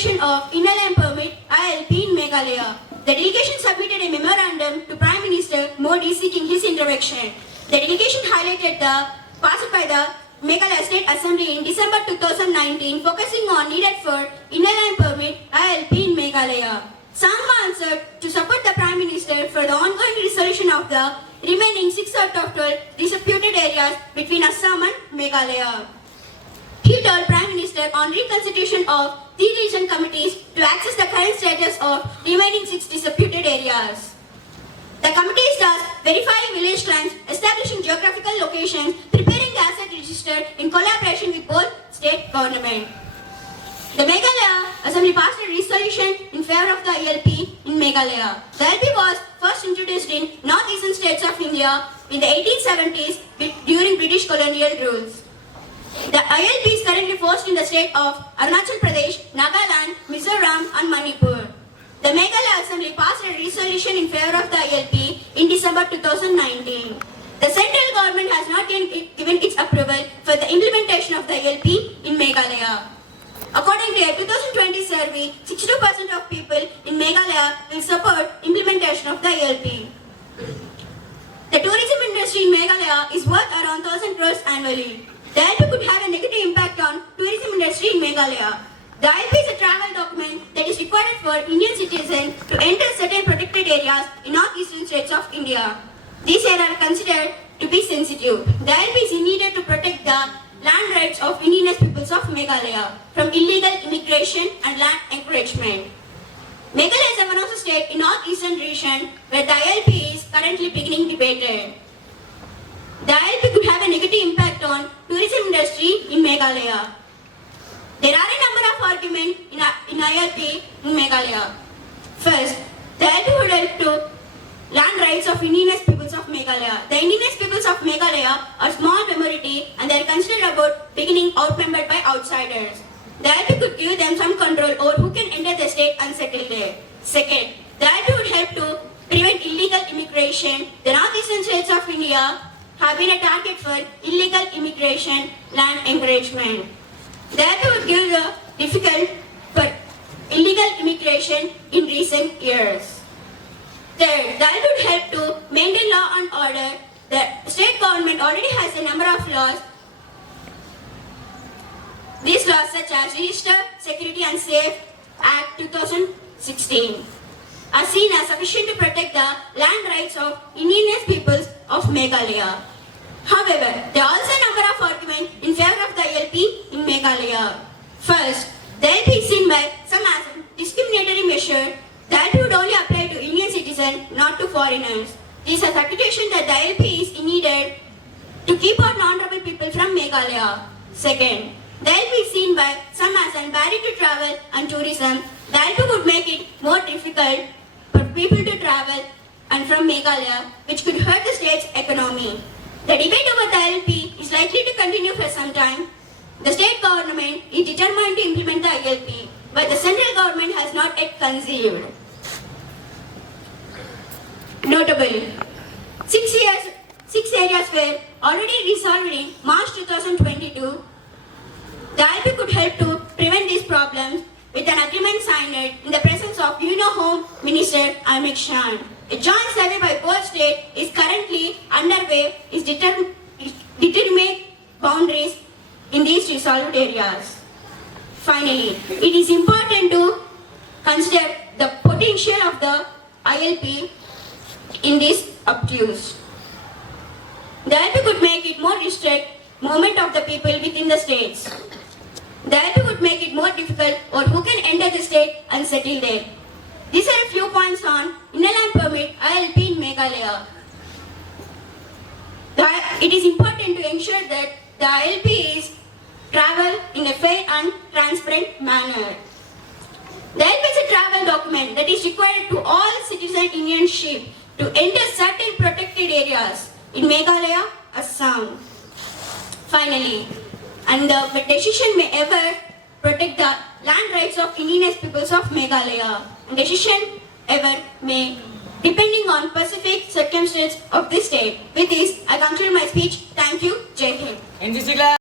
installation of Inner Line Permit ILP in Meghalaya. The delegation submitted a memorandum to Prime Minister Modi seeking his intervention. The delegation highlighted the passed by the Meghalaya State Assembly in December 2019, focusing on needed for Inner Line Permit ILP in Meghalaya. Sangma answered to support the Prime Minister for the ongoing resolution of the remaining 6 out of 12 disputed areas between Assam and Meghalaya. He told Prime Minister on reconstitution of 3 region committees to access the current status of remaining 6 disputed areas. The committees tasked verifying village claims, establishing geographical locations, preparing the asset register in collaboration with both state government. The Meghalaya Assembly passed a resolution in favor of the ILP in Meghalaya. The ILP was first introduced in northeastern states of India in the 1870s during British colonial rules. The ILP is currently forced in the state of Arunachal Pradesh, Nagaland, Mizoram and Manipur. The Meghalaya Assembly passed a resolution in favor of the ILP in December 2019. The central government has not yet given its approval for the implementation of the ILP in Meghalaya. According to a 2020 survey, 62% of people in Meghalaya will support implementation of the ILP. The tourism industry in Meghalaya is worth around 1,000 crores annually. The ILP could have a negative impact on tourism industry in Meghalaya. The ILP is a travel document that is required for Indian citizens to enter certain protected areas in northeastern states of India. These areas are considered to be sensitive. The ILP is needed to protect the land rights of indigenous peoples of Meghalaya from illegal immigration and land encroachment. Meghalaya is one of the states in northeastern region where the ILP is currently beginning debated. The ILP could have a negative impact on tourism industry in Meghalaya. There are a number of arguments in ILP in Meghalaya. First, the ILP would help to land rights of indigenous peoples of Meghalaya. The indigenous peoples of Meghalaya are small minority and they are considered about beginning outnumbered by outsiders. The ILP could give them some control over who can enter the state and settle there. Second, the ILP would help to prevent illegal immigration. The northeastern states of India have been a target for illegal immigration, land encroachment. The ILP would give the difficult for illegal immigration in recent years. Third, the ILP would help to maintain law and order. The state government already has a number of laws. These laws such as Register, Security and Safe Act 2016 are seen as sufficient to protect the land rights of indigenous peoples of Meghalaya. However, there are also a number of arguments in favor of the ILP in Meghalaya. First, the ILP is seen by some as a discriminatory measure. The ILP would only apply to Indian citizens, not to foreigners. This is a accusation that the ILP is needed to keep out non-tribal people from Meghalaya. Second, the ILP is seen by some as a barrier to travel and tourism. The ILP would make it more difficult for people to travel and from Meghalaya, which could hurt the state's economy. The debate over the ILP is likely to continue for some time. The state government is determined to implement the ILP, but the central government has not yet conceived. Notable, 6 areas were already resolved in March 2022. The ILP could help to prevent these problems with an agreement signed in the presence of Home Minister Amit Shah. A joint survey by both states is currently underway to determine boundaries in these resolved areas. Finally, it is important to consider the potential of the ILP in this obtuse. The ILP could make it more restrict movement of the people within the states. The ILP would make it more difficult for who can enter the state and settle there. These are a few points on Inner Line Permit ILP in Meghalaya. It is important to ensure that the ILP is travel in a fair and transparent manner. The ILP is a travel document that is required to all citizen Indian ship to enter certain protected areas in Meghalaya, Assam. Finally, and the decision may ever protect the land rights of indigenous peoples of Meghalaya. And decision ever may depending on specific circumstances of this state. With this, I conclude my speech. Thank you. Jai Hind.